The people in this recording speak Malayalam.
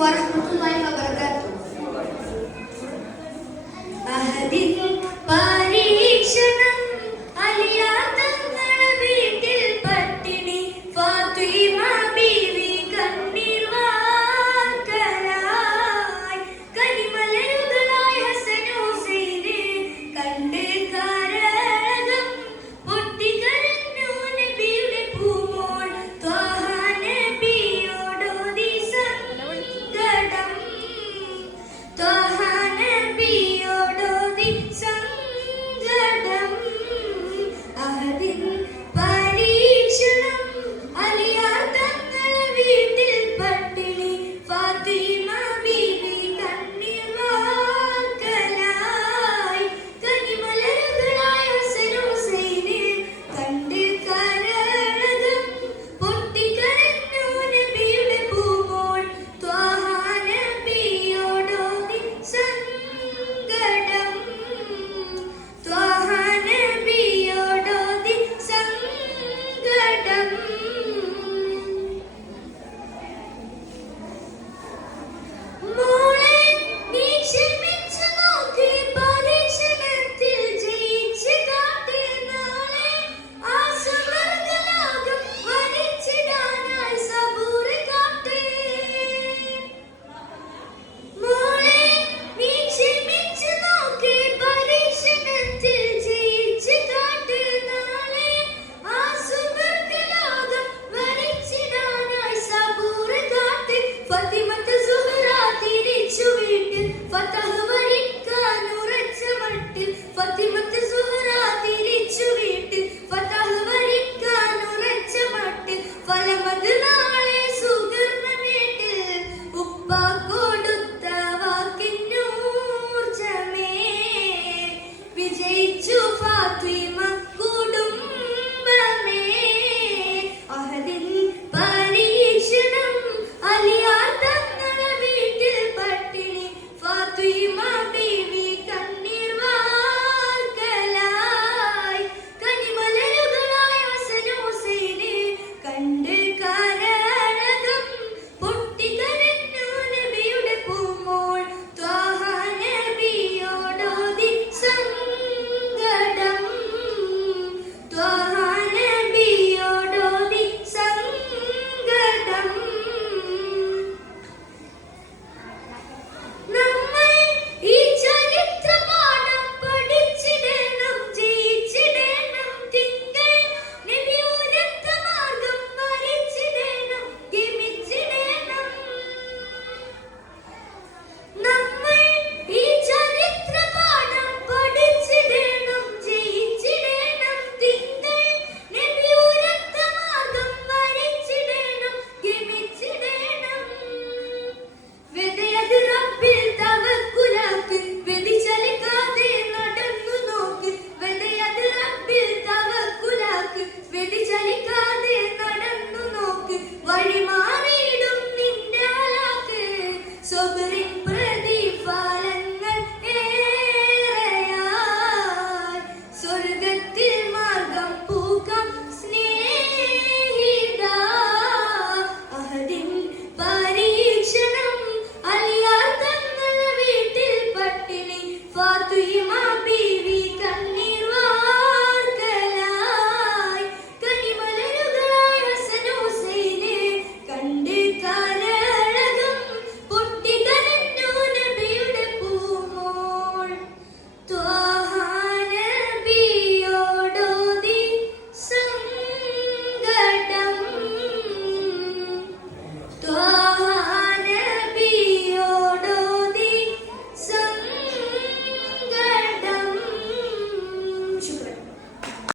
warahmatullahi wabarakatuh. അഹദിൻ പരീക്ഷണം അലിയാതങ്ങളുടെ വീട്ടിൽ പട്ടിണി ഫാത്തിമ ബീവി കണ്ണീർ വാർക്കലായി കനിമലരുകളായ ഹസൻ ഹുസൈനെ കണ്ട് കരകം പൊട്ടിക്കരഞ്ഞു നബിയുടെ പൂമോൾ ത്വാഹ നബിയോടോതി സങ്കടം ത്വാഹ നബിയോടോതി സങ്കടം അഹദിൻ പരീക്ഷണം അലിയാർ തങ്ങളുടെ വീട്ടിൽ പട്ടിണി ഫാത്തിമ ബീവി കണ്ണീർ വാർക്കലായി കനിമലരുകളായ ഹസൻ ഹുസൈനെ കണ്ട് കരകം പൊട്ടിക്കരഞ്ഞു നബിയുടെ പൂമോൾ ത്വാഹ നബിയോടോതി സങ്കടം ത്വാഹ നബിയോടോതി സങ്കടം മോളെ നീ ക്ഷമിച്ചു നോക്കി പരീക്ഷണത്തിൽ ജയിച്ച് കാട്ടി നാളെ ആ സുവർഗലോകം വരിച്ചിടാനായി സബൂറ് കാട്ടേ മോളെ നീ ക്ഷമിച്ചു നോക്കി പരീക്ഷണത്തിൽ ജയിച്ച് കാട്ടി നാളെ ആ സുവർഗലോകം വരിച്ചിടാനായി സബൂറ് കാട്ടി ഫാത്തിമത്ത് സുഹറ തിരിച്ചു വീട്ടിൽ ഫതഹ് വരിക്കാൻ ഉറച്ച മട്ടിൽ ഫാത്തിമത്ത് സുഹറ തിരിച്ചു വീട്ടിൽ ഫതഹ് വരിക്കാൻ ഉറച്ച മട്ടിൽ ഫലമത് നാളെ സുഗർണ വീട്ടിൽ ഉപ്പാക്കു